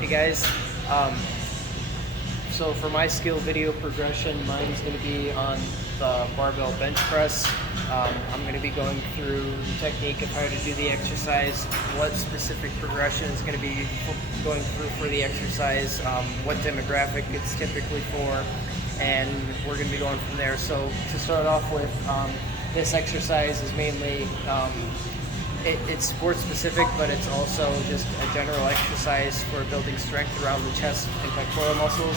Hey guys, um, so for my skill video progression, mine's going to be on the barbell bench press. I'm going to be going through the technique of how to do the exercise, what specific progression is going to be going through for the exercise, what demographic it's typically for, and we're going to be going from there. So to start off with, this exercise is mainly it's sport specific, but it's also just a general exercise for building strength around the chest and pectoral muscles.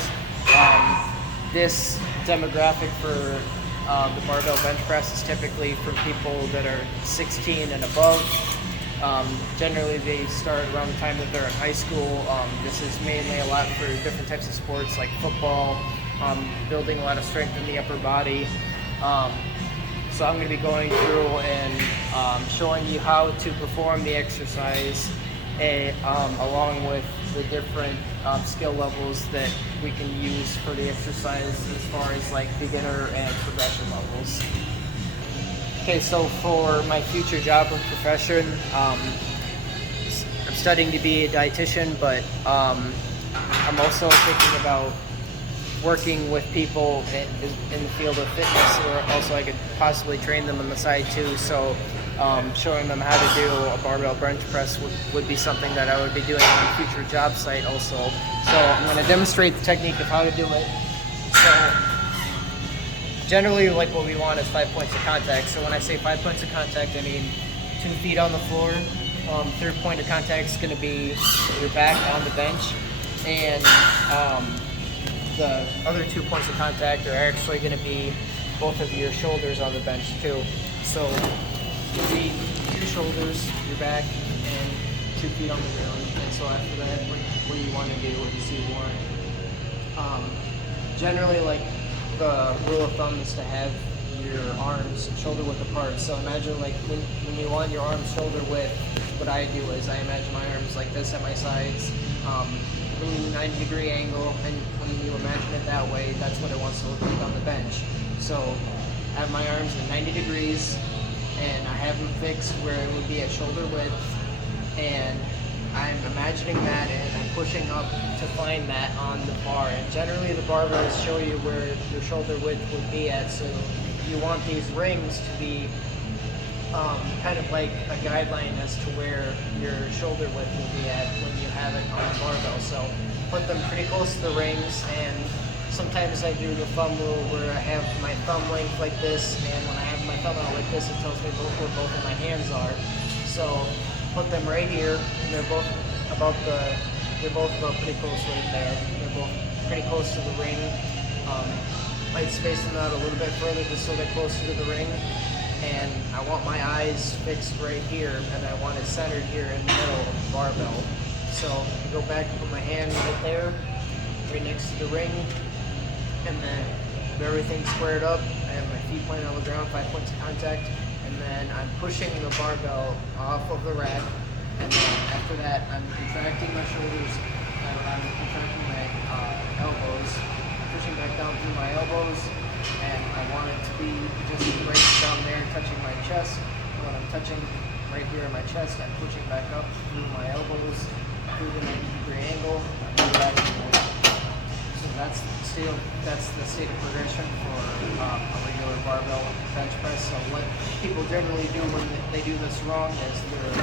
This demographic for the barbell bench press is typically for people that are 16 and above. Generally, they start around the time that they're in high school. This is mainly a lot for different types of sports like football, building a lot of strength in the upper body. So I'm going to be going through and showing you how to perform the exercise along with the different skill levels that we can use for the exercise as far as like beginner and progression levels. Okay, so for my future job or profession, I'm studying to be a dietitian, but I'm also thinking about working with people in the field of fitness, or also I could possibly train them on the side too. So showing them how to do a barbell bench press would be something that I would be doing on a future job site also. So I'm going to demonstrate the technique of how to do it. So generally, like, what we want is 5 points of contact. So when I say 5 points of contact, I mean 2 feet on the floor. Third point of contact is going to be your back on the bench, and the other 2 points of contact are actually going to be both of your shoulders on the bench too. So it's going to be your shoulders, your back, and 2 feet on the ground. And so after that, what you want to do is you want, generally, like, the rule of thumb is to have your arms shoulder width apart. So imagine, like, when you want your arms shoulder width, what I do is I imagine my arms like this at my sides, 90-degree angle, and when you imagine it that way, that's what it wants to look like on the bench. So I have my arms at 90 degrees, and I have them fixed where it would be at shoulder width, and I'm imagining that, and I'm pushing up to find that on the bar. And generally the barbells show you where your shoulder width would be at, so you want these rings to be kind of like a guideline as to where your shoulder width will be at when you have it on the barbell. So put them pretty close to the rings, and sometimes I do the thumb rule where I have my thumb length like this, and when I have my thumb out like this, it tells me where both of my hands are. So put them right here, and they're both about pretty close right there. They're both pretty close to the ring. Might space them out a little bit further just so they're closer to the ring. And I want my eyes fixed right here, and I want it centered here in the middle of the barbell. So I go back and put my hand right there, right next to the ring, and then with everything squared up, I have my feet planted on the ground, 5 points of contact, and then I'm pushing the barbell off of the rack, and then after that I'm contracting my shoulders, I'm contracting my elbows, pushing back down through my elbows, and I want it to be just right down there touching my chest. When I'm touching right here in my chest, I'm pushing back up through my elbows, through the 90-degree angle. So that's the state of progression for a regular barbell bench press. So what people generally do when they do this wrong is their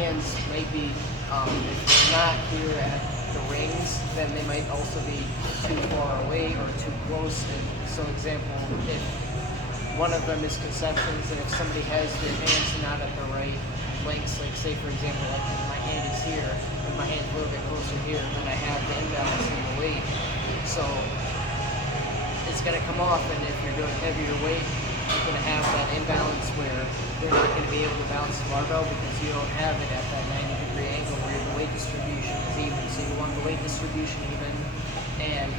hands might be, if they're not here at the rings, then they might also be too far away or too close. And so example, if one of them is misconceptions, and if somebody has their hands not at the right lengths, like say for example, like my hand is here, and my hand's a little bit closer here, and then I have the imbalance in the weight. So it's going to come off, and if you're doing heavier weight, you're going to have that imbalance where you're not going to be able to balance the barbell because you don't have it at that 90-degree angle where the weight distribution is even. So you want the weight distribution even. And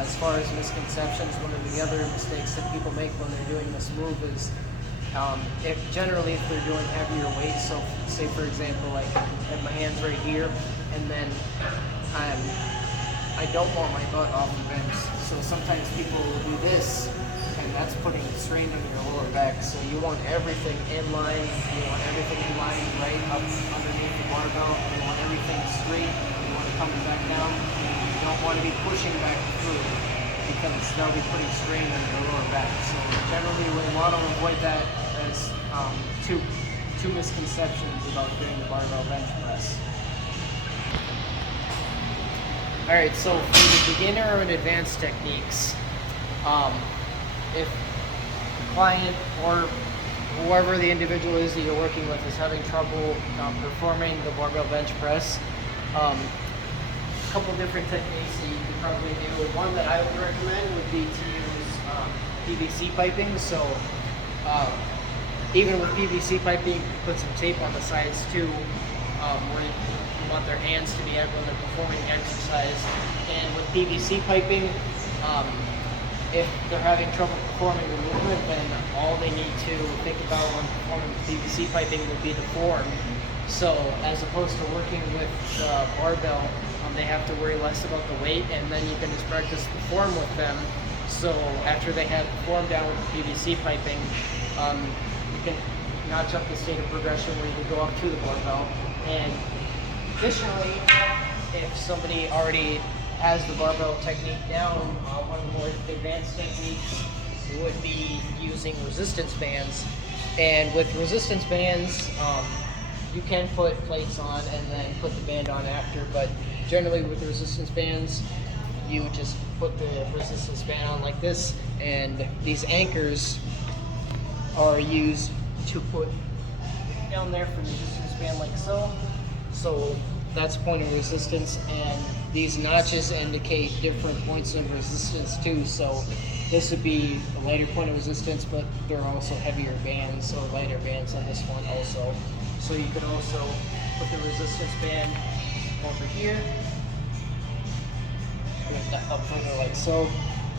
as far as misconceptions, one of the other mistakes that people make when they're doing this move is generally if they're doing heavier weight, so say for example, like I have my hands right here, and then I don't want my butt off the bench. So sometimes people will do this, and that's putting strain on your lower back. So you want everything in line, you want everything in line right up underneath the barbell, you want everything straight, you want it coming back down. want to be pushing back through because they'll be putting strain on your lower back. So generally we want to avoid that as two misconceptions about doing the barbell bench press. Alright, so for the beginner and advanced techniques, if the client or whoever the individual is that you're working with is having trouble performing the barbell bench press, a couple different techniques that you can probably do. One that I would recommend would be to use PVC piping. So even with PVC piping, you can put some tape on the sides too, where you want their hands to be able to performing exercise. And with PVC piping, if they're having trouble performing the movement, then all they need to think about when performing the PVC piping would be the form. So as opposed to working with the barbell, they have to worry less about the weight, and then you can just practice the form with them. So after they have the form down with the PVC piping, you can notch up the state of progression where you can go up to the barbell. And additionally, if somebody already has the barbell technique down, one of the more advanced techniques would be using resistance bands. And with resistance bands, you can put plates on and then put the band on after, but generally with resistance bands, you just put the resistance band on like this, and these anchors are used to put down there for the resistance band like so. So that's point of resistance, and these notches indicate different points of resistance too. So this would be a lighter point of resistance, but there are also heavier bands, so lighter bands on this one also. So you could also put the resistance band over here, put it up further like so,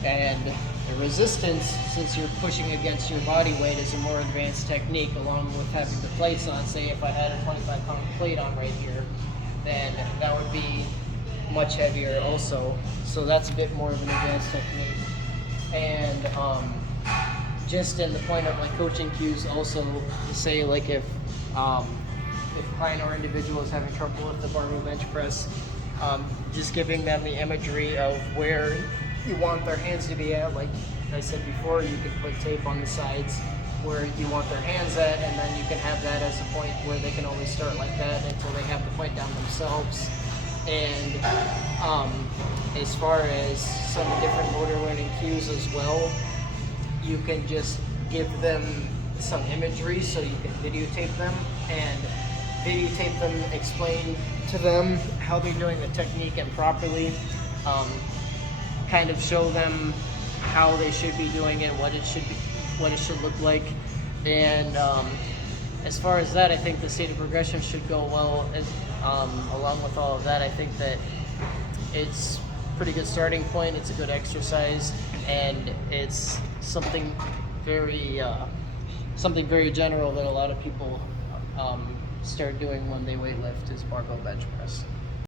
and the resistance, since you're pushing against your body weight, is a more advanced technique, along with having the plates on. Say if I had a 25-pound plate on right here, then that would be much heavier also. So that's a bit more of an advanced technique. And just in the point of like coaching cues, also say like if a client or individual is having trouble with the barbell bench press, just giving them the imagery of where you want their hands to be at. Like I said before, you can put tape on the sides where you want their hands at, and then you can have that as a point where they can only start like that until they have the point down themselves. And as far as some different motor learning cues as well, you can just give them some imagery, so you can videotape them and videotape them, explain to them how they're doing the technique improperly, kind of show them how they should be doing it, what it should look like. And as far as that, I think the state of progression should go well. Along with all of that, I think that it's a pretty good starting point. It's a good exercise, and it's something very general that a lot of people start doing when they weightlift is barbell bench press.